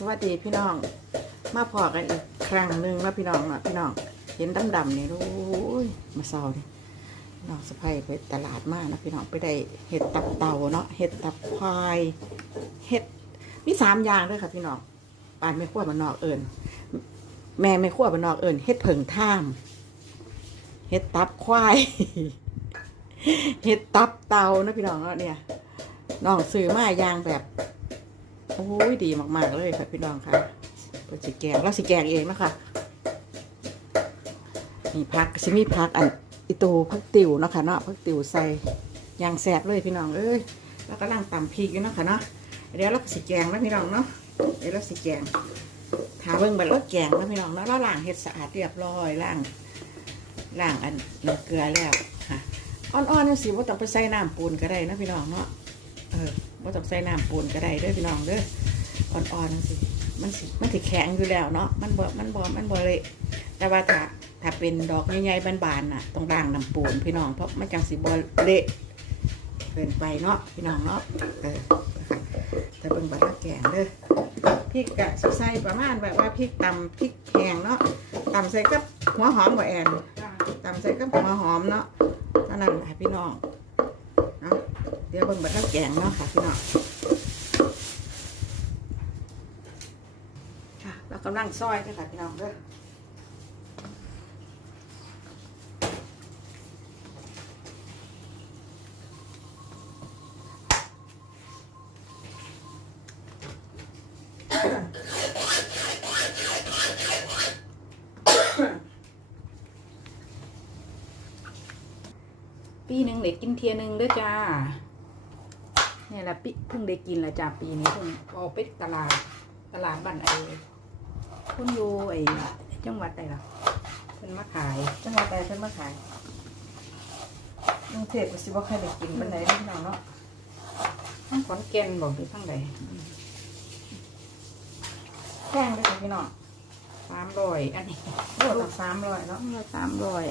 สวัสดีพี่น้อง มาพอกันอีกครั้งหนึ่งแล้วพี่น้องเนะพี่น้อง เห็นดำๆนี่โอ้ยมาเศร้าดิน้องสะพายไปตลาดมากนะพี่น้องไปได้เห็ดตับเต่าเนาะเห็ดตับควายเห็ดมีสามอย่างด้วยค่ะพี่น้องปานไม่ขั้วบานนอกเอิญแม่ไม่ขั้วบานนอกเอิญเห็ดเผิงท่ามเห็ดตับควายเห็ดตับเต่านะพี่น้องเนาะเนี่ยน้องซื้อมาอย่างแบบ โอ้ยดีมากๆเลยค่ะพี่น้องค่ะเป็สีแกงแล้วสีแกงเองนะคะมีพักสิมีพักอันอิตูพักติวเนาะคะเนาะพักติวใส่ยางแสบเลยพี่น้องเอ้ยแล้วก็ล่างตำพริกอยู่เนาะคะเนาะเดี๋ยวเราสีแกงแล้วพี่น้องเนาะเดี๋ยวเราสีแกงถาเบิ่งบัดแล้วแกงแล้วพี่น้องเนาะแล้วล้างเห็ดสะอาดเรียบร้อยล้างล้างอันน้ำเกลือแล้วค่ะอ่อนๆนี่สิว่าต้องไปใส่น้ำปูนก็ได้นะพี่น้องเนาะเออ ว่าต้องใส่น้ำปูนก็ได้เด้อพี่น้องเด้ออ่อนๆนั่นสิมันสิมันสิแข็งอยู่แล้วเนาะมันบ่มันบ่มันบ่เละแต่ว่าถ้าถ้าเป็นดอกใหญ่ๆบานๆน่ะต้องด่างน้ำปูนพี่น้องเพราะมันจังสิบ่เละเกินไปเนาะพี่น้องเนาะเออแต่เบิ่งบัดละแกงเด้อพริกกะสิใส่ประมาณแบบว่าพริกตำพริกแห้งเนาะตำใส่กับหัวหอมบ่แอนตำใส่กับหัวหอมเนาะเท่านั้นแหละพี่น้อง เดี๋ยวเบิ่งบัดน้ำแกงเนาะค่ะพี่น้องค่ะเรากำลังซอยด้วยค่ะพี่น้องเด้อปีหนึ่งเด็กกินเทียหนึ่งเด้อจ้า นี่ยแหละปีเพิ่งได้กินละจ้าปีนี้เพิ่งออกไปตลาดตลาดบ้านไอ้คนอยู่ไอ้จังหวัดใดล่ะเพิ่นมาขายจังหวัดใดเพิ่นมาขายกรุงเทพก็สิบ่เคยได้กินปานใดเนาะพี่น้องเนาะทั้งขอนแก่นบอกหรือทั้งใดแพงเด้อพี่น้องสามร้อยอันนี้โลละ300เนาะสามร้อย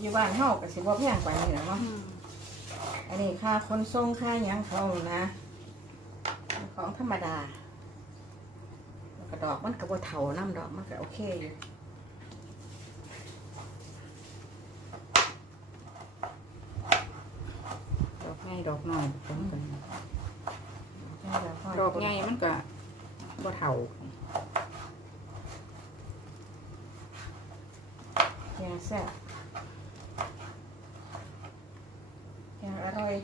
อยู่บ้านเฮาก็สิบ่แพงปานนี้แหละเนาะ อันนี้ค่าขนส่งค่าหยังเขานะ ของธรรมดาแล้วก็ดอกมันก็บ่เฒ่าน้ำดอกมันก็โอเคอยู่ดอกใหญ่ดอกน้อยผสมกันจังว่าพดอกใหญ่มันก็บ่เท่าแกงแซ่บ แกงอร่อย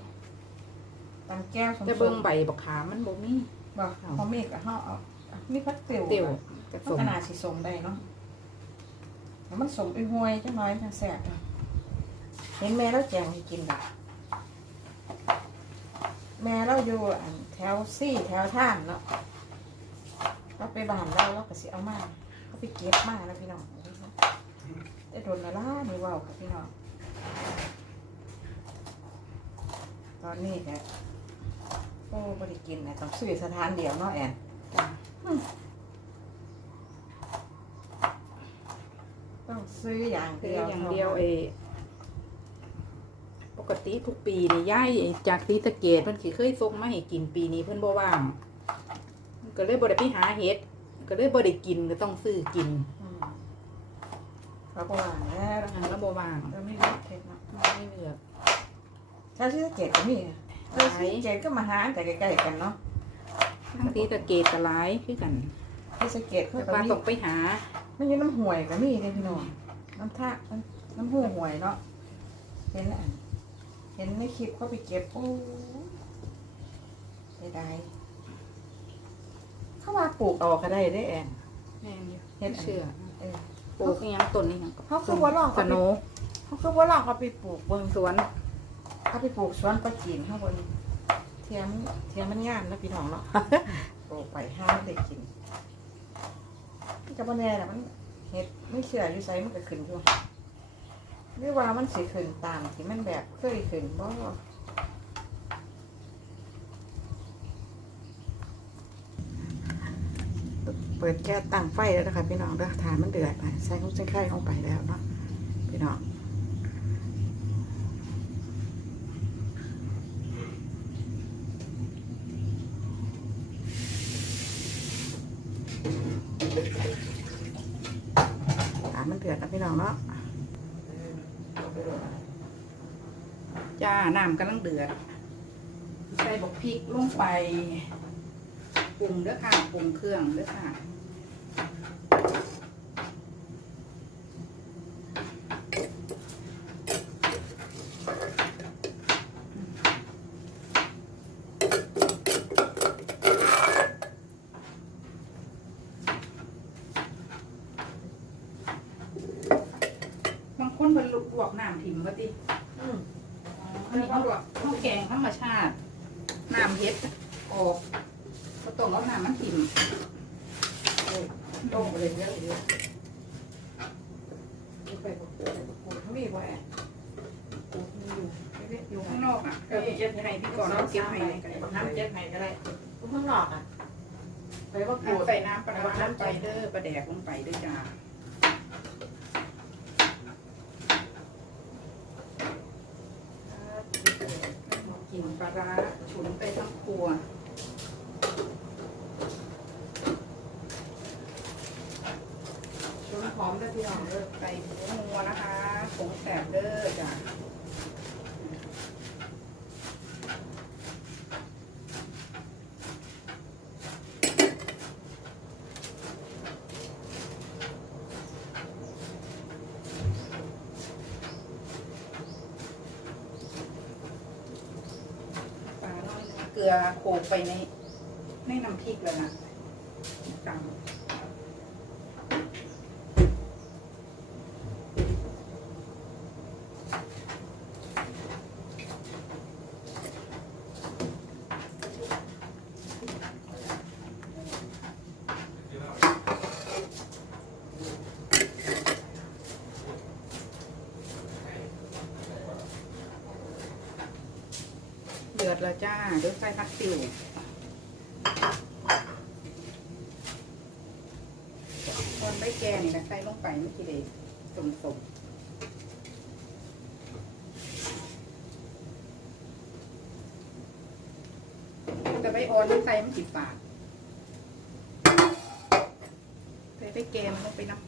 ตำแก้วสมแต่เบิ่งใบบักขามมันบ่มี บอกพอมีก็เฮาเอาอะมีพักเตียวเตียวจะก็สมขนาดสิสมได้เนาะแล้วมันสมอีห้วยจังน้อยจังแซ่บอะเห็นแม่เราแจงให้กินแบบแม่เราอยู่อันแถวซี่แถวท่านเนาะเราไปบ้านเราเราก็สิเอามาเขาไปเก็บมาแล้วพี่น้องได้โดนละล่านี่เว่าค่ะพี่น้อง ตอนนี้เนี่ยโอ้บริกินนะต้องซื้อสถานเดียวเนาะแอนจ้ะต้องซื้ออย่างคือเดียวอย่างเดียวเอปกติทุกปีนี่ย่ายจากศรีสะเกดมันสิเคยส่งมาให้กินปีนี้เพิ่นบ่ว่างมันก็เลยบ่ได้ไปหาเฮ็ดก็เลยบ่ได้กินก็ต้องซื้อกินอืมเขาบอกว่าแล้วอันแล้วบ่ว่างเราไม่รู้เทคเนาะไม่เลือก ถ้าซื้อเจ็ดก็มีอะเออซื้อเจ็ดก็มาหาแต่ใกล้ๆกันเนาะทั้งศรีสะเกดก็หลายคือกันที่สะเก็ตเขาแต่ก็ว่ามีต้องไปหาไม่ใช่น้ำห่วยก็มีเลยพี่น้องน้ำท่าน้ำน้ำหูห่วยเนาะเห็นอันเห็นในคลิปเขาไปเก็บโอ้ได้ได้ เขาว่าปลูกเอาก็ได้ได้แอน แม่นอยู่เฮ็ดอัน เชื่อเออ ปลูกอิหยังต้นนี่หยังก็เขาคือว่าลองสเอาไปโนเขาคือว่าลองเอาไปปลูกเบิ่งสวน เอาไปปลูกสวนปลาจีนข้างบนเทียมเทียมมันงามนะพี่น้องเนาะปลูกไปห้ามได้กินจะบ่แน่นะมันเห็ดไม่เชื่ออยู่ไสมันก็ขึ้นอยู่หรือว่ามันสิขึ้นตามที่มันแบบเคยขึ้นบ่เปิดแก๊สตั้งไฟแล้วนะคะพี่น้องเด้อทานมันเดือดไปใส่ข้าวใส่ไข่ลงไปแล้วเนาะพี่น้อง อ่า มันเดือดนะพี่น้องเนาะจ้าน้ำกำลังเดือด ใส่บกพริกลงไปปรุงเด้อค่ะปรุงเครื่องเด้อค่ะ บางคนมันลวกน้ำ ถิ่มว่าติอืมอันนี้เขาลวกข้าวแกงธรรมชาติ น้ำเฮ็ดออกก็ต้องเอาน้ำมันถิ่มเออต้มไปเลยเยอะเลยไปประกวดไปประกวดเขามีไว้ประกวดมีอยู่อยู่ข้างนอกอะเออเก็บให้พี่ก่อนแล้วเก็บให้ในกันน้ำเจ็บไหนก็ได้ข้างนอกอะไปประกวดใส่น้ำปลาร้าน้ำไปเด้อปลาแดกลงไปเด้อจ้ากิน ปลาร้าฉุนไปทั้งครัวชุนหอมได้พี่น้องเด้อใส่หมูงัวนะคะผงแสบเด้อจ้ะปลาน้อย เกลือโขลกไปในในน้ำพริกแล้วนะตำ ดแล้วจ้าดี๋ยวใส่ผักติวตอนใบแกนี่นะใส่ลงไปเมื่อกี้เลยสมสมแต่ใบอ่อนมันใส่มันจิฝาดใส่ใบแกมันลงไปน้ำ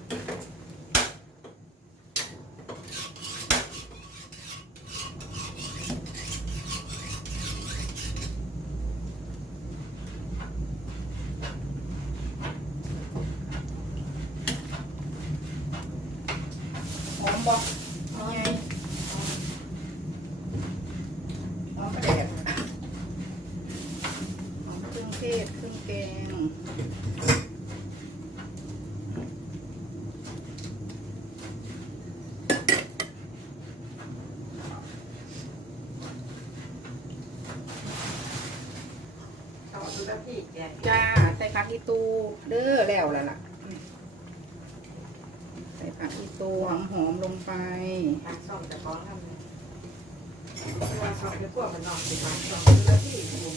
หอมบอกเอาไงหอมกระเด็ดหอมเครื่องเทศเครื่องแกงต่อดู แล้วจ้าใส่ผักอีตูเด้อแล้วแล้วล่ะ ใส่ผักอีตูหอมหอมๆลงไปทางช่องจะฟ้องทำเลยว่าช่องจะพวกมันนอนสิผักซ่อมแล้วพี่อยู่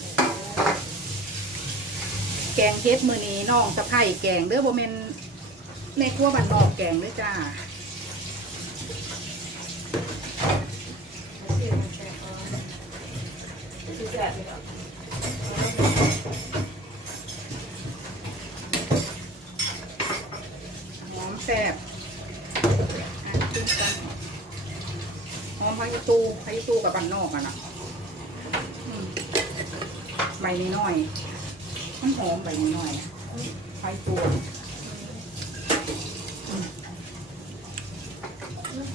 แกงเฮ็ดมือนี้น้องสะไผ่แกงเด้อโบเมนในครัวบันนอกแกงเด้อจ้าที่แซ่บที่แซ่บเลยอะ หอมแซ่บหอมผักอีตูผักอีตูกับบันนอกอะนะใบนี้น้อยมันหอมใบนี้น้อยผักอีตู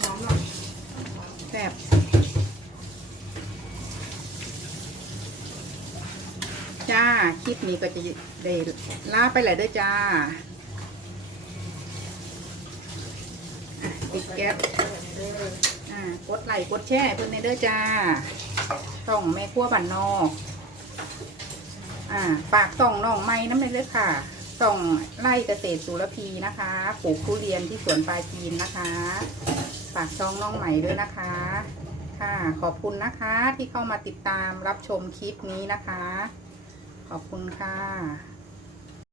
หอมหน่อยแซ่บจ้า คลิปนี้ก็จะได้ลาไปเลยเด้อจ้า ปิดแก๊สอ่ากดไหลกดแชร์เพื่อนในเด้อจ้าส่องแม่ครัวบ้านนอกอ่าฝากส่องน้องไม้น้ำในเลยค่ะส่องไล่เกษตรสุรพีนะคะปลูกทุเรียนที่สวนปลาจีนนะคะฝากช่องน้องใหม่ด้วยนะคะ ค่ะ ขอบคุณนะคะที่เข้ามาติดตามรับชมคลิปนี้นะคะ ขอบคุณค่ะ